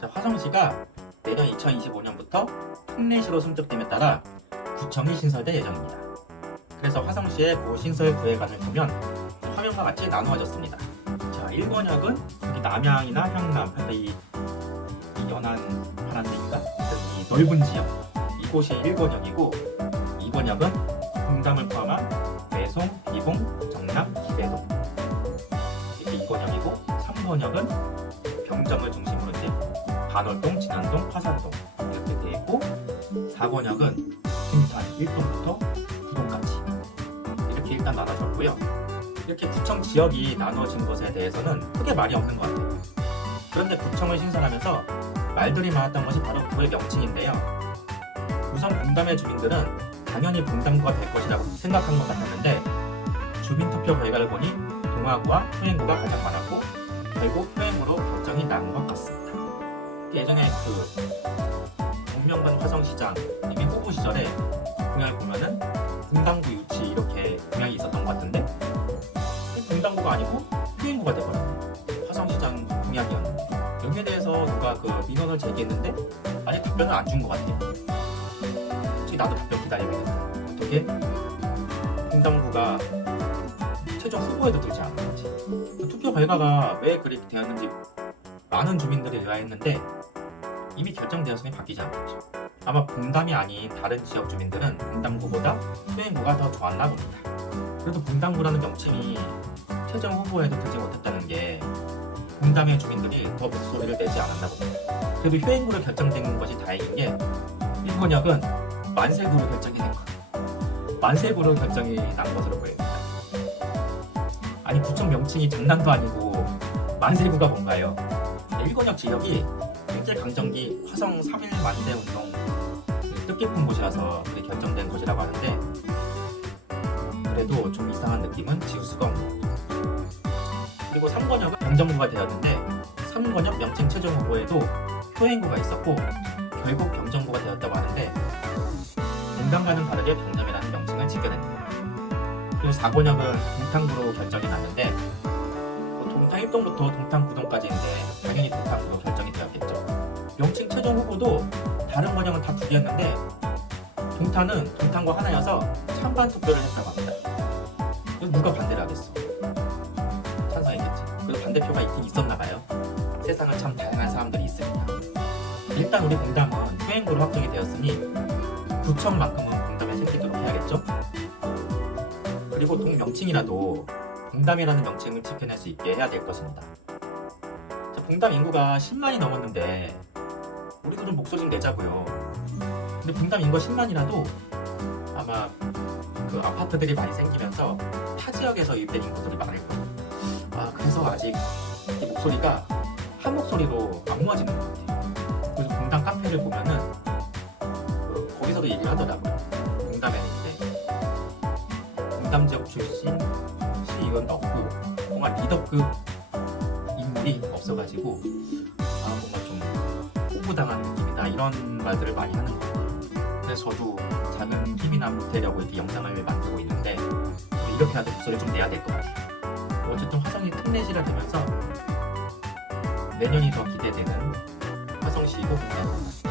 자, 화성시가 내년 2025년부터 특례시로 승격됨에 따라 구청이 신설될 예정입니다. 그래서 화성시의 구 신설 구획안을 보면 화면과 같이 나누어졌습니다. 자, 1번역은 여기 남양이나 향남, 그러니까 이, 이 연안 파란색인가? 이 넓은 지역 이곳이 1번역이고 2번역은 공담을 포함한 외송, 비봉, 정남, 기대동 이게 2번역이고 3번역은 병정을 중심으로 이제 반월동, 진안동, 화산동 이렇게 돼 있고 4번역은 김탄 1동부터 9동까지 이렇게 일단 나눠졌고요. 이렇게 구청 지역이 나누어진 것에 대해서는 크게 말이 없는 것 같아요. 그런데 구청을 신설하면서 말들이 많았던 것이 바로 그의 명칭인데요. 우선 분담의 주민들은 당연히 분담구가 될 것이라고 생각한 것 같았는데 주민투표 결과를 보니 동아구와 효행구가 가장 많았고 결국 효행구로 결정이 난것 같습니다. 예전에 그 동명관 화성시장 이미 후보 시절에 공약을 보면은 분당구 유치 이렇게 공약이 있었던 것 같은데 분당구가 아니고 효행구가 돼버렸네. 화성시장 공약이었는데 여기에 대해서 누가 그 민원을 제기했는데 아직 답변을 안 준 것 같아요. 솔직히 나도 답변 기다리고 있는데 어떻게 분당구가 최종 후보에도 들지 않았는지 그 투표 결과가 왜 그렇게 되었는지 많은 주민들이 의아했는데 이미 결정되었으니 바뀌지 않겠죠. 아마 분담이 아닌 다른 지역 주민들은 분담구보다 수행구가 더 좋았나 봅니다. 그래도 분담구라는 명칭이 최종 후보에도 들지 못했다는 게 분담의 주민들이 더 목소리를 내지 않았나 봅니다. 그래도 효행구로 결정된 것이 다행인 게 일본역은 만세구로 결정이 된 것. 만세구로 결정이 난 것으로 보입니다. 아니 구청 명칭이 장난도 아니고 만세구가 뭔가요? 일본역 지역이 일제 강점기 화성 3일 만세 운동 그 뜻깊은 곳이라서 결정된 것이라고 하는데 그래도 좀 이상한 느낌은 지울 수가 없네요. 그리고 3번역은 경정구가 되었는데 3번역 명칭 최종 후보에도 효행구가 있었고 결국 경정구가 되었다고 하는데 공당과는 다르게 경남이라는 명칭을 짓게 됩니다. 그리고 4번역은 동탄구로 결정이 났는데 뭐 동탄 1동부터 동탄 9동까지인데 당연히 동탄구로 결정이 되었겠죠. 명칭 최종 후보도 다른 번역은 다 두 개였는데 동탄은 동탄과 하나여서 찬반 투표를 했다고 합니다. 그래서 누가 반대를 하겠어? 찬성이겠지. 그래도 반대표가 있긴 있었나 봐요. 세상은 참 다양한 사람들이 있습니다. 일단 우리 공담은 수행구로 확정이 되었으니 구청만큼은 공담에 생기도록 해야겠죠? 그리고 동명칭이라도 공담이라는 명칭을 지켜낼 수 있게 해야 될 것입니다. 자, 공담 인구가 10만이 넘었는데 우리도 좀 목소리 좀 내자고요. 근데 공담 인구가 10만이라도 아마 그 아파트들이 많이 생기면서 타 지역에서 유입된 인구들이 많을 거예요. 아 그래서 아직 이 목소리가 한 목소리로 안 모아지는 것 같아요. 그래서 공담 카페를 보면은 그 거기서도 얘기를 하더라고요. 공담에는 이제 공담 지역 출신 시의원도 없고 뭔가 리더급 인물이 없어가지고 아 뭔가 좀 호구당한 느낌이다 이런 말들을 많이 하는 것 같아요. 그래서 저도 작은 힘이나 보태려고 이렇게 영상을 만들고 있는데 이렇게라도 목소리를 좀 내야 될 것 같아요. 어쨌든 화성이 특례시가 되면서 내년이 더 기대되는 화성시 후보입니다.